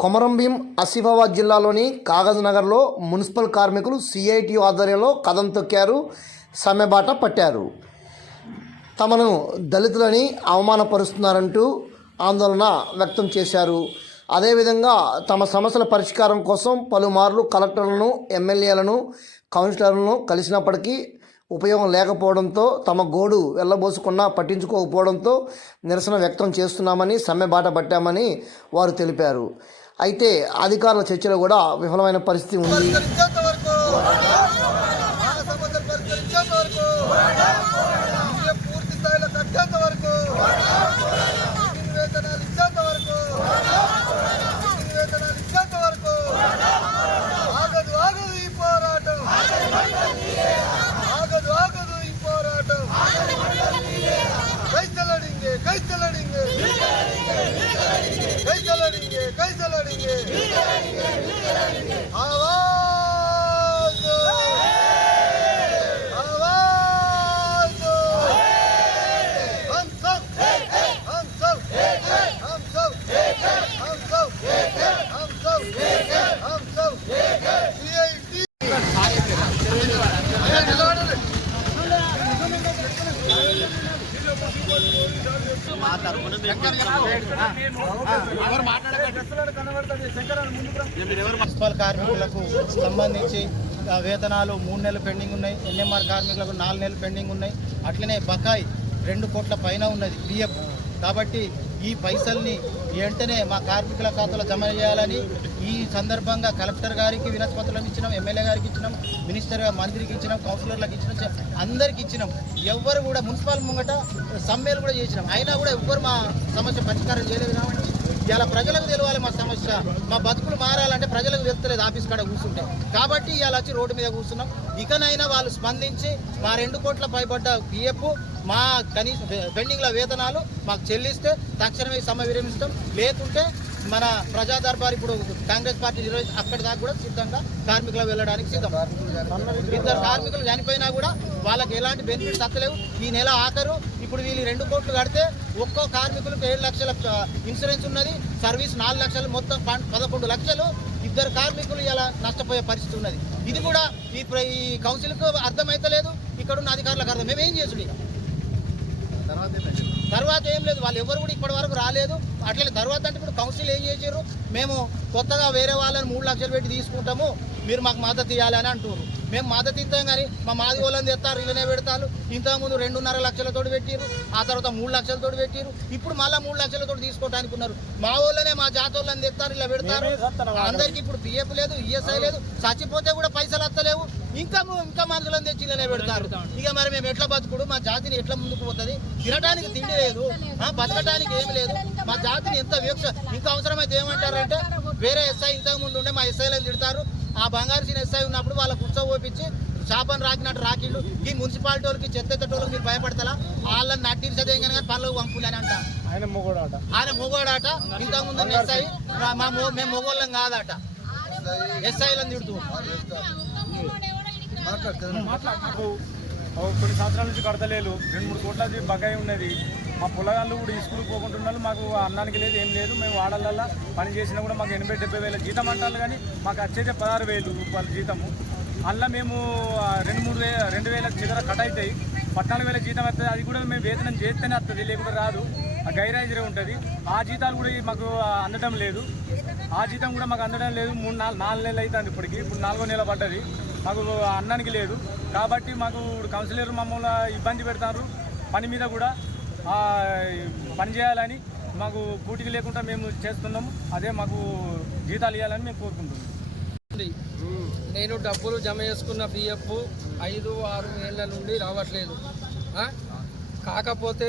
కొమరంభీం ఆసిఫాబాద్ జిల్లాలోని కాగజ్ నగర్లో మున్సిపల్ కార్మికులు సిఐటి ఆధ్వర్యంలో కథం తొక్కారు సమ్మెబాట పట్టారు. తమను దళితులని అవమానపరుస్తున్నారంటూ ఆందోళన వ్యక్తం చేశారు. అదేవిధంగా తమ సమస్యల పరిష్కారం కోసం పలుమార్లు కలెక్టర్లను ఎమ్మెల్యేలను కౌన్సిలర్లను కలిసినప్పటికీ ఉపయోగం లేకపోవడంతో తమ గోడు వెళ్ళబోసుకున్నా పట్టించుకోకపోవడంతో నిరసన వ్యక్తం చేస్తున్నామని సమ్మె బాట పట్టామని వారు తెలిపారు. అయితే అధికారుల చర్చలో కూడా విఫలమైన పరిస్థితి ఉంది. வீரவனிக்கு మున్సిపల్ కార్మికులకు సంబంధించి వేతనాలు మూడు నెలలు పెండింగ్ ఉన్నాయి ఎన్ఎంఆర్ కార్మికులకు నాలుగు నెలలు పెండింగ్ ఉన్నాయి. అట్లనే బకాయి రెండు కోట్ల పైన ఉన్నది పిఎఫ్ కాబట్టి ఈ పైసల్ని వెంటనే మా కార్మికుల ఖాతాలో జమ చేయాలని ఈ సందర్భంగా కలెక్టర్ గారికి వినతి ఇచ్చినాం ఎమ్మెల్యే గారికి ఇచ్చినాం మినిస్టర్ మంత్రికి ఇచ్చినాం కౌన్సిలర్లకు ఇచ్చినాం అందరికి ఇచ్చినాం. ఎవ్వరు కూడా మున్సిపల్ ముంగట సమ్మెలు కూడా చేసినాం. అయినా కూడా ఎవ్వరు మా సమస్య పరిష్కారం చేయలేదు కాబట్టి ఇలా ప్రజలకు తెలియాలి మా సమస్య. మా బతుకులు మారాలంటే ప్రజలకు తెలుస్తలేదు ఆఫీస్ కాడ కూర్చుంటే. కాబట్టి ఇలా వచ్చి రోడ్డు మీద కూర్చున్నాం. ఇకనైనా వాళ్ళు స్పందించి మా రెండు కోట్ల పైబడ్డ పిఎఫ్ మా కనీస పెండింగ్ల వేతనాలు మాకు చెల్లిస్తే తక్షణమే సమ్మె విరమిస్తాం. లేకుంటే మన ప్రజా దర్బార్ ఇప్పుడు కాంగ్రెస్ పార్టీ నిర్వహించి అక్కడి దాకా కూడా సిద్ధంగా కార్మికులు వెళ్ళడానికి సిద్ధం. ఇద్దరు కార్మికులు చనిపోయినా కూడా వాళ్ళకి ఎలాంటి బెనిఫిట్స్ అక్కలేవు ఈ నెల ఆఖరు ఇప్పుడు వీళ్ళు రెండు కోట్లు కడితే ఒక్కో కార్మికులకు ఏడు లక్షల ఇన్సూరెన్స్ ఉన్నది. సర్వీస్ నాలుగు లక్షలు మొత్తం పదకొండు లక్షలు. ఇద్దరు కార్మికులు ఇలా నష్టపోయే పరిస్థితి ఉన్నది. ఇది కూడా ఈ ప్ర- ఈ కౌన్సిల్కు అర్థమైతలేదు. ఇక్కడ ఉన్న అధికారులకు అర్థం. మేము ఏం చేసుడు ఇక తర్వాత తర్వాత ఏం లేదు వాళ్ళు ఎవరు కూడా ఇప్పటి వరకు రాలేదు. అట్లనే తర్వాత అంటే ఇప్పుడు కౌన్సిల్ ఏం చేసారు మేము కొత్తగా వేరే వాళ్ళని మూడు లక్షలు పెట్టి తీసుకుంటాము. మీరు మాకు మద్దతు ఇవ్వాలని అంటున్నారు మేము మద్దతు ఇస్తాం కానీ మా మాది వాళ్ళని తెస్తారు ఇళ్ళనే పెడతారు. ఇంతకుముందు రెండున్నర లక్షలతో పెట్టిరు ఆ తర్వాత మూడు లక్షలతో పెట్టిరు ఇప్పుడు మళ్ళీ మూడు లక్షలతో తీసుకోవడానికి ఉన్నారు. మా వాళ్ళనే మా జాతి వాళ్ళని తెస్తారు ఇలా పెడతారు. అందరికి ఇప్పుడు పిఎఫ్ లేదు ఈఎస్ఐ లేదు. చచ్చిపోతే కూడా పైసలు వస్తలేవు ఇంకా ఇంకా మనుషులను తెచ్చి ఇళ్ళనే పెడతారు. ఇక మరి మేము ఎట్లా బతుకుడు? మా జాతిని ఎట్లా ముందుకు పోతుంది? తినడానికి తిండి లేదు. బతకడానికి ఏమి లేదు. మా జాతిని ఎంత వీక్ష ఇంకా అవసరమైతే ఏమంటారంటే వేరే ఎస్ఐ ఇంతకు ముందు ఉండే మా ఎస్ఐలను తిడతారు. ఆ బంగారు సీన్ ఎస్ఐ ఉన్నప్పుడు వాళ్ళ కూర్చోపోపించి చేపను రాకినట్టు రాకిళ్ళు. ఈ మున్సిపాలిటీ వాళ్ళకి చెత్త ఎత్తటోళ్ళకి మీరు భయపడతారా వాళ్ళని నట్టించదే కానీ పనులకు పంపులు అని అంటారు ఆయన మొగోడాట. ఆయన మొగోడాట. ఇంతకు ముందు ఉన్న ఎస్ఐ మా- మేము మొగోళ్ళం కాదట. ఎస్ఐలను తిడుతూ. కొన్ని సంవత్సరాల నుంచి కడతలేదు రెండు మూడు కోట్లది బకాయి ఉన్నది. మా పొలగాళ్ళు కూడా స్కూల్కి పోకుంటున్నారు. మాకు అన్నానికి లేదు ఏం లేదు. మేము వాడలల్లా పని చేసినా కూడా మాకు ఎనభై డెబ్బై వేల జీతం అంటారు కానీ మాకు వచ్చేదే పదహారు వేలు రూపాయల జీతము. అందులో మేము రెండు మూడు వే రెండు వేల చిల్లర కట్ అవుతాయి. పద్నాలుగు వేల జీతం వస్తుంది. అది కూడా మేము వేతనం చేస్తేనే వస్తుంది లేకుంటే రాదు. ఆ గైరాజరే ఉంటుంది. ఆ జీతాలు కూడా మాకు అందడం లేదు. ఆ జీతం కూడా మాకు అందడం లేదు. మూడు నాలుగు నాలుగు నెలలు అవుతుంది ఇప్పటికి. ఇప్పుడు నాలుగో నెల పడ్డది. మాకు అన్నానికి లేదు. కాబట్టి మాకు ఇప్పుడు కౌన్సిలర్ మమ్మల్ని ఇబ్బంది పెడతారు. పని మీద కూడా పనిచేయాలని పని చేయాలని మాకు కూటికి లేకుండా మేము చేస్తున్నాము. అదే మాకు జీతాలు ఇవ్వాలని మేము కోరుకుంటున్నాం. నేను డబ్బులు జమ చేసుకున్న పిఎఫ్ ఐదు ఆరు ఏళ్ళ నుండి రావట్లేదు. కాకపోతే